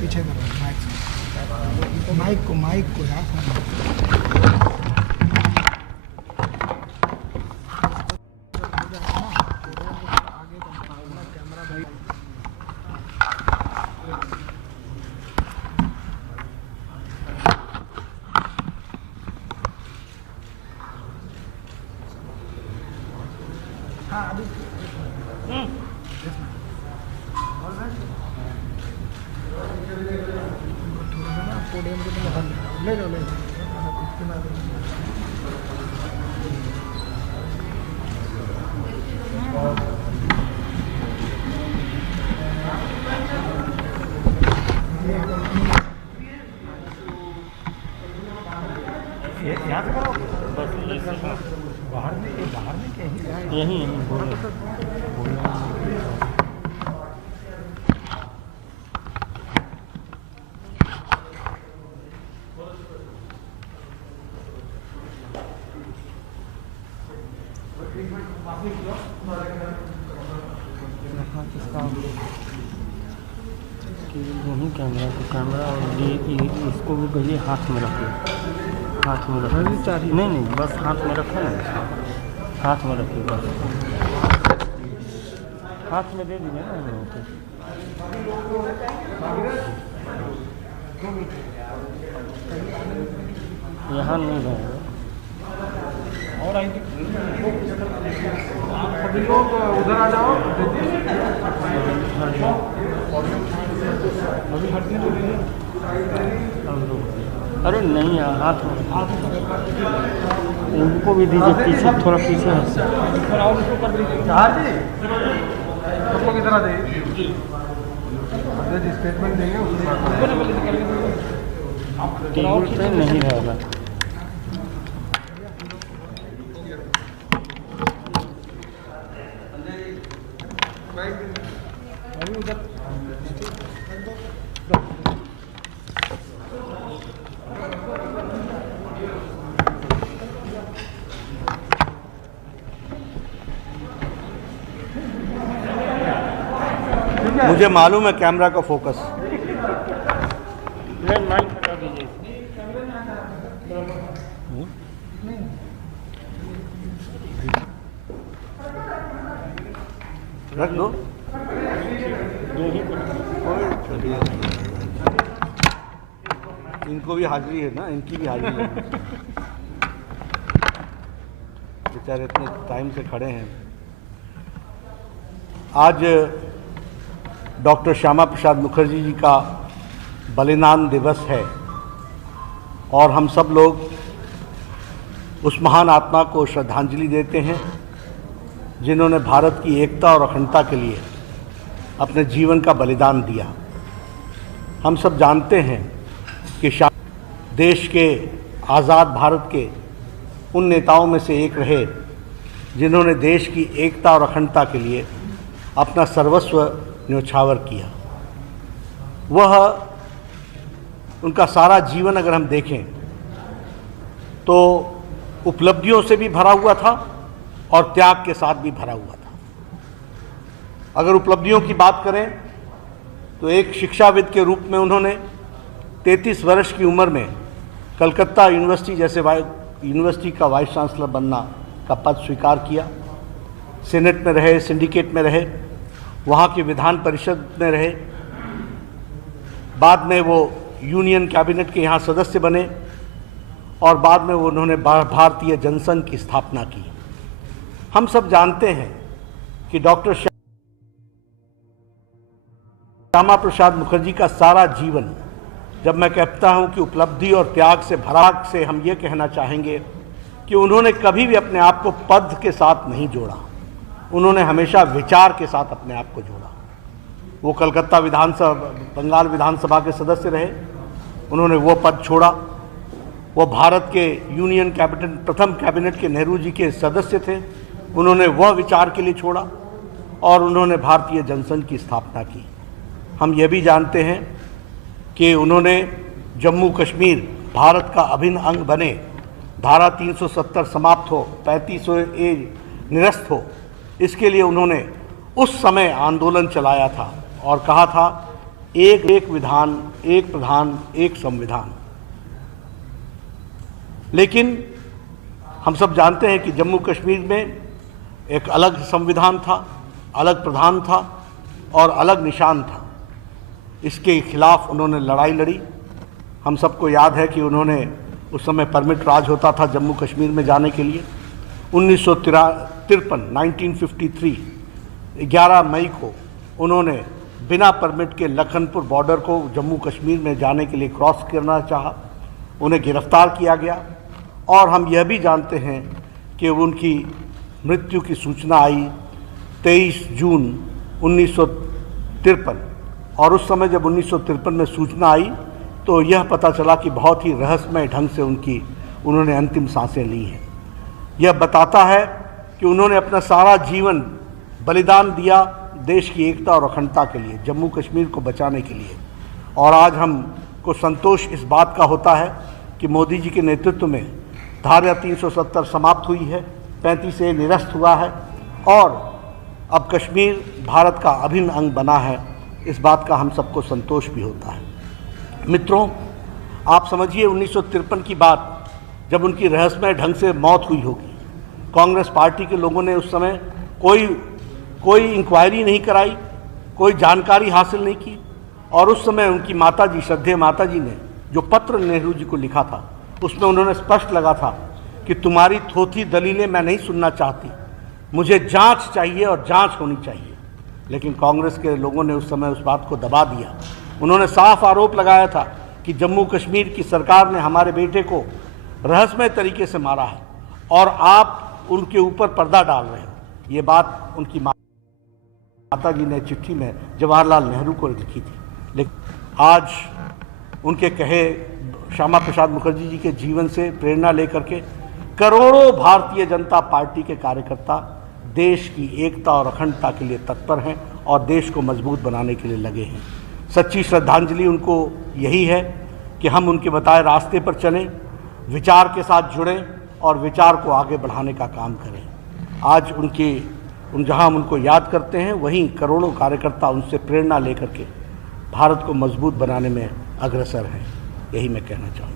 पीछे करो माइक को यार पोडियम को ले लो याद करो बस बाहर में कहीं यहीं वही कैमरा और ये इसको भी कहिए हाथ में रखिए, हाथ में रखिए। नहीं बस हाथ में रखें ना, हाथ में रखिए बस, हाथ में दे दीजिए ना। यहाँ नहीं रहेगा और आएंगे सभी लोग उधर आ जाओ। अरे नहीं हाथ उनको भी दीजिए, पीछे थोड़ा पीछे और उसको कर दीजिए। सबको कितना दे स्टेटमेंट देंगे टेबल पे नहीं रहेगा। मुझे मालूम है कैमरा का फोकस। माइक हटा दीजिए। रख दो। इनको भी हाजिरी है ना, इनकी भी हाजिरी है। बेचारे इतने टाइम से खड़े हैं। आज डॉक्टर श्यामा प्रसाद मुखर्जी जी का बलिदान दिवस है और हम सब लोग उस महान आत्मा को श्रद्धांजलि देते हैं जिन्होंने भारत की एकता और अखंडता के लिए अपने जीवन का बलिदान दिया। हम सब जानते हैं कि देश के आज़ाद भारत के उन नेताओं में से एक रहे जिन्होंने देश की एकता और अखंडता के लिए अपना सर्वस्व न्योछावर किया। वह उनका सारा जीवन अगर हम देखें तो उपलब्धियों से भी भरा हुआ था और त्याग के साथ भी भरा हुआ था। अगर उपलब्धियों की बात करें तो एक शिक्षाविद के रूप में उन्होंने 33 वर्ष की उम्र में कलकत्ता यूनिवर्सिटी जैसे यूनिवर्सिटी का वाइस चांसलर बनना का पद स्वीकार किया। सीनेट में रहे, सिंडिकेट में रहे, वहाँ की विधान परिषद में रहे। बाद में वो यूनियन कैबिनेट के यहाँ सदस्य बने और बाद में वो उन्होंने भारतीय जनसंघ की स्थापना की। हम सब जानते हैं कि डॉक्टर श्यामा प्रसाद मुखर्जी का सारा जीवन, जब मैं कहता हूं कि उपलब्धि और त्याग से भरा, से हम ये कहना चाहेंगे कि उन्होंने कभी भी अपने आप को पद के साथ नहीं जोड़ा। उन्होंने हमेशा विचार के साथ अपने आप को जोड़ा। वो कलकत्ता विधानसभा, बंगाल विधानसभा के सदस्य रहे, उन्होंने वो पद छोड़ा। वो भारत के यूनियन कैबिनेट, प्रथम कैबिनेट के नेहरू जी के सदस्य थे, उन्होंने वह विचार के लिए छोड़ा और उन्होंने भारतीय जनसंघ की स्थापना की। हम ये भी जानते हैं कि उन्होंने जम्मू कश्मीर भारत का अभिन्न अंग बने, धारा 370 समाप्त हो, 35A निरस्त हो, इसके लिए उन्होंने उस समय आंदोलन चलाया था और कहा था एक विधान, एक प्रधान, एक संविधान। लेकिन हम सब जानते हैं कि जम्मू कश्मीर में एक अलग संविधान था, अलग प्रधान था और अलग निशान था। इसके खिलाफ उन्होंने लड़ाई लड़ी। हम सबको याद है कि उन्होंने उस समय परमिट राज होता था जम्मू कश्मीर में जाने के लिए। 1953 11 मई को उन्होंने बिना परमिट के लखनपुर बॉर्डर को जम्मू कश्मीर में जाने के लिए क्रॉस करना चाहा। उन्हें गिरफ्तार किया गया और हम यह भी जानते हैं कि उनकी मृत्यु की सूचना आई 23 जून 1953। और उस समय जब 1953 में सूचना आई तो यह पता चला कि बहुत ही रहस्यमय ढंग से उन्होंने अंतिम सांसें ली हैं। यह बताता है कि उन्होंने अपना सारा जीवन बलिदान दिया देश की एकता और अखंडता के लिए, जम्मू कश्मीर को बचाने के लिए। और आज हमको संतोष इस बात का होता है कि मोदी जी के नेतृत्व में धारा 370 समाप्त हुई है, 35A निरस्त हुआ है और अब कश्मीर भारत का अभिन्न अंग बना है। इस बात का हम सबको संतोष भी होता है। मित्रों, आप समझिए 1953 की बात, जब उनकी रहस्यमय ढंग से मौत हुई होगी, कांग्रेस पार्टी के लोगों ने उस समय कोई इंक्वायरी नहीं कराई, कोई जानकारी हासिल नहीं की। और उस समय उनकी माताजी, श्रद्धेय माताजी ने जो पत्र नेहरू जी को लिखा था, उसमें उन्होंने स्पष्ट लगा था कि तुम्हारी थोथी दलीलें मैं नहीं सुनना चाहती, मुझे जांच चाहिए और जांच होनी चाहिए। लेकिन कांग्रेस के लोगों ने उस समय उस बात को दबा दिया। उन्होंने साफ आरोप लगाया था कि जम्मू कश्मीर की सरकार ने हमारे बेटे को रहस्यमय तरीके से मारा है और आप उनके ऊपर पर्दा डाल रहे हो। ये बात उनकी माता जी ने चिट्ठी में जवाहरलाल नेहरू को लिखी थी। लेकिन आज उनके कहे श्यामा प्रसाद मुखर्जी जी के जीवन से प्रेरणा लेकर के करोड़ों भारतीय जनता पार्टी के कार्यकर्ता देश की एकता और अखंडता के लिए तत्पर हैं और देश को मजबूत बनाने के लिए लगे हैं। सच्ची श्रद्धांजलि उनको यही है कि हम उनके बताए रास्ते पर चलें, विचार के साथ जुड़ें और विचार को आगे बढ़ाने का काम करें। आज जहां हम उनको याद करते हैं, वहीं करोड़ों कार्यकर्ता उनसे प्रेरणा लेकर के भारत को मजबूत बनाने में अग्रसर हैं। यही मैं कहना चाहूँगा।